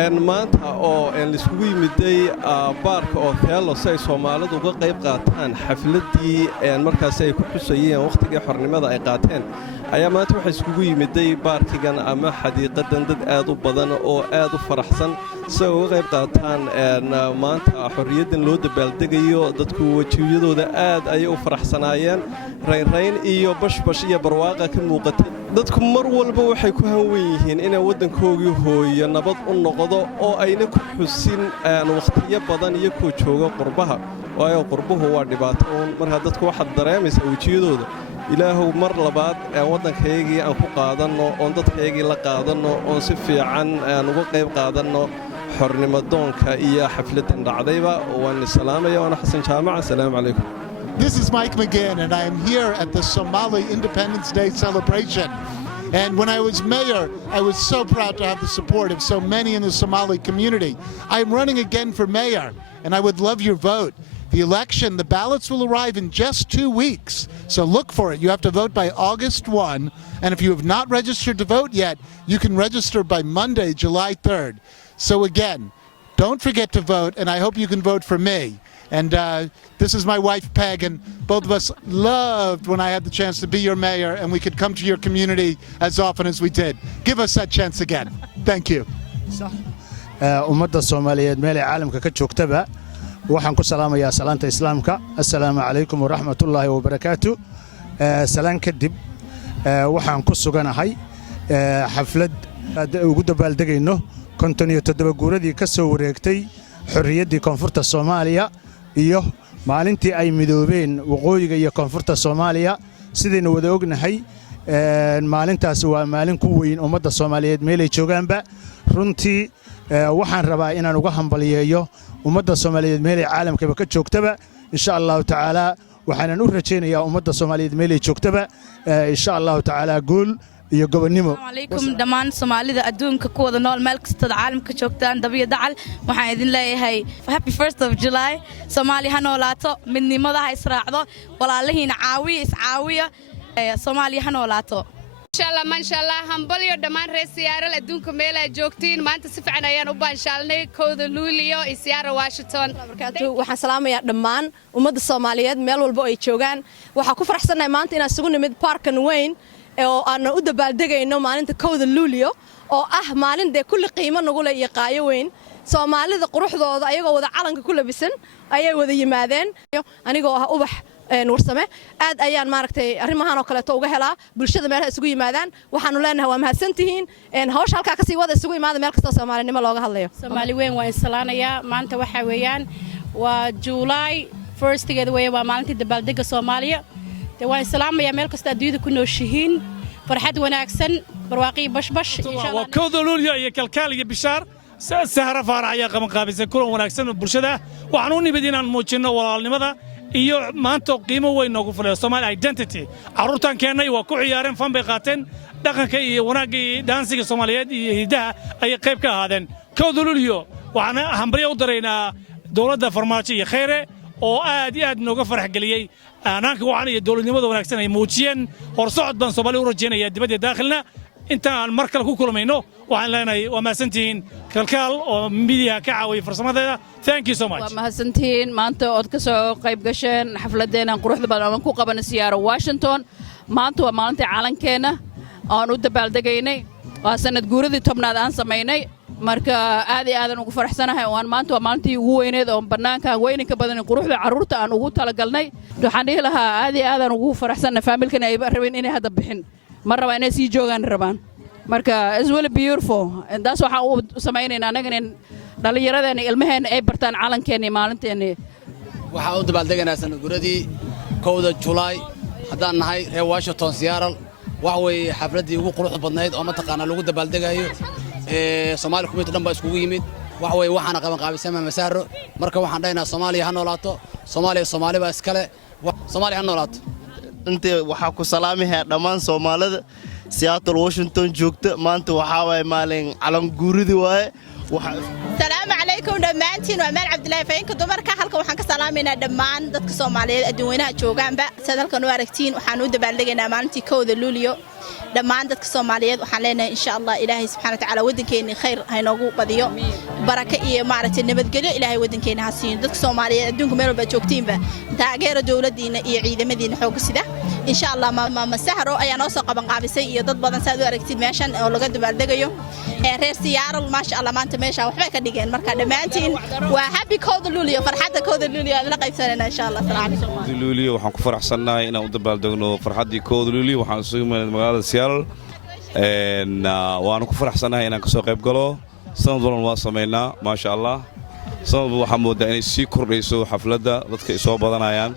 maanta oo laisugu yimiday baarka oo Othello ay Soomaalidu uga qayb qaataan xafladii markaas ay ku xusayeen waqtigii xornimada ay qaateen ayaa maanta waxa isugu yimiday baarkigan ama xadiiqadan dad aad u badan oo aad u faraxsan soo uga qayb qaataan maanta xorriyadan loo dabaaldegayo dadku wajiyadooda aad ay u faraxsanaayeen rayn iyo bashbash iyo barwaaqa ka muuqatay dadku mar walba waxay ku hanweyn yihiin inay waddankoodii hooyo nabad u noqdo oo ayna ku xusin waqtiyo badan iyo ku jooga qurbaha waayo qurbuhu waa dhibaato marka dadku waxa dareemaysa wajiyadooda ilaahow mar labaad waddankaygii aan ku qaadanno oo dadkaygii la qaadanno oo si fiican uga qayb qaadanno xornimadoonka iyo xafladan dhacdayba waan salaamaya oo xasan jaamac assalaamu calaykum. This is Mike McGinn, and I am here at the Somali Independence Day celebration. And when I was mayor, I was so proud to have the support of so many in the Somali community. I am running again for mayor, and I would love your vote. The election, the ballots will arrive in just 2 weeks, so look for it. You have to vote by August 1, and if you have not registered to vote yet, you can register by Monday, July 3rd. So again, don't forget to vote, and I hope you can vote for me. And this is my wife, Peg, and both of us loved when I had the chance to be your mayor and we could come to your community as often as we did. Give us that chance again. Thank you. ummadda Soomaaliyeed meel caalamka ka joogtaba waxaan ku salaamayaa salaanta islaamka assalaamu calaykum wa rahmatullaahi wa barakaatu salaan kadib waxaan ku suganahay xaflad ugu dabaaldegayno 57 guuradii ka soo wareegtay xorriyaddii koonfurta Soomaaliya iyo maalintii ay midoobeen waqooyiga iyo koonfurta Soomaaliya sidayna wada ognahay maalintaas waa maalin ku weyn ummadda Soomaaliyeed meel ay joogaanba runtii waxaan rabaa inaan uga hambaliyeeyo ummadda Soomaaliyeed meel ay caalamka ka joogtaba insha Allah taala waxaan u rajaynayaa ummadda Soomaaliyeed meel ay joogtaba insha Allah taala guul iyo gobonimo. Alaykum dhamaan Soomaalida adduunka ku wada nool meel kasta caalamka joogtaan dabiya dacal waxaan idin leeyahay happy 1st of July Soomaali ha noolaato midnimada ha israacdo walaalahiina caawiya Soomaali ha noolaato ما شاء الله همبليو دمان رئيس سيارة لدونكم ميلا جوكتين ما أنت سفعنا يان أبان شالني كود لوليو سيارة واشنطن waxaan salaamayaa dhammaan ummadda Soomaaliyeed meel walba ay joogaan waxa ku faraxsanahay maanta inaan isugu nimid parkan weyn oo aan u dabaaldegayno maalinta kowda luulyo oo ah maalin de kulli qiimo nagu la yaqaayo weyn Soomaalida quruxdooda ayagoo wada calanka ku labisan ayay wada yimaadeen anigoo ah ubax warsame aad ayaan maaragtay arrimahan oo kale uga helaa bulshada meelaha isugu yimaadaan waxaanu leenahay waa mahadsantihiin hawsha halka ka sii wada isugu yimaada meel kasta Soomaalinimo looga hadlayo Soomaali weyn waa insalaanaya maanta waxa weeyaan waa July 1st weeye waa maalintii dabaaldega Soomaaliya waa insalaamaya meel kasta adduunka ku nooshihiin farxad wanaagsan barwaaqi bashbash insha Allah kowda luulyo iyo kalkaal iyo bishaar sahara faarax ayaa qaban qaabisay kulan wanaagsan bulshada waxaan u nimid inaan muujino walaalnimada iyo maanta qiimo weyn noogu fuleeyo Somali identity carruurtan keenay waa ku ciyaareen fan bay qaateen dhaqanka iyo wanaagga dansiga Soomaaliyeed iyo hidaha ay qayb ka ahaadeen kowda luulyo waxaan hambalyo u dareynaa dawladda farmaajo iyo khayre oo aad iyo aad nooga farax galiyay anaanka waxaan iyo dawladnimada wanaagsan ay muujiyeen horsocod baan Soomaali u rajaynayaa dibadda daakhilna intaan mar kale ku kulmayno waxaan leenahay waa mahadsantihiin kalkaal oo media ka caawiya farsamadeeda thank you so much waa mahadsantihiin maanta ood ka soo qayb gasheen xafladeena quruxda badan oo ku qaban siyaaro Washington maanta waa maalintii calankeena aan u dabaaldegaynay waa sanad guuradii 10aad aan sameynay marka aad iyo aadan ugu faraxsanahay waan maanta waa maalintii ugu weyneed oo banaanka weynka badan quruxda carruurta aan ugu talagalnay waxaan dhihi lahaa aad iyo aadan ugu faraxsanahay familkan ay rabeen inay hadda bixin mar raba inay sii joogaan rabaan marka is really beautiful and that's waxa uu sameeynayna anaga in dhalinyaradeena ilmaheena ay bartaan calankeena maalinteena waxa uu dabaaldeganaa sanad guuradii 1 July hadaan nahay reer Washington Seattle wax way xafladii ugu quruxda badnayd oo mataqaana lagu dabaaldegayo Soomaali community dhan baa iskugu yimid wax way waxana qaban qaabisay masaaro marka waxaan dhaynaa Soomaaliya ha noolaato Soomaali baa iskale Soomaaliya ha noolaato inta waxa ku salaamahay dhammaan Soomaalida Seattle Washington joogta maanta waxa way maalin calan guuridi waaye السلام عليكم دمانتين وأمال عبد الله فين كدمر كحلقة وحنا كسلامنا دمان دتك Soomaaliyeed adduunweynaha joogaanba sadalkan u aragtiin waxaan u dabaaldegaynaa maalintii 1 Luulyo dhammaan dadka Soomaaliyeed waxaan leenahay insha Allah Ilaahay subhanahu wa ta'ala wadankeena khayr ha inoogu badiyo baraka iyo maaragtay nabadgelyo Ilaahay wadankeena ha siiyo dadka Soomaaliyeed adduunka meel walba joogtiinba taageero dawladdiina iyo ciidamadiina xoog sida insha Allah ma sahro ayaa noo soo qaban qaabisay iyo dad badan saad u aragtiin meeshan oo laga dabaaldegayo reer Seattle ma sha Allah maanta meesha waxba ka dhigeen marka dhammaantiin waa happy 1 Luulyo farxadda 1 Luulyo la qaybsanayna insha Allah salaam Luulyo waxaan ku faraxsanahay inaan u dabaaldegno farxaddii 1 Luulyo waxaan soo imaanay magaalada Seattle waan ku faraxsanahay inaan ka soo qayb galo sanad walba waan sameynaa ma sha Allah sanad walba waxaan moodaa inay sii kordhayso xafladda dadka ay soo badanayaan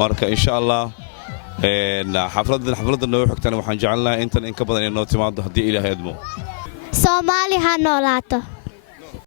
marka insha Allah xafladda noo xigtana waxaan jecelnahay intan in ka badan inay noo timaado haddii Ilaahay admo Soomaali ha noolaato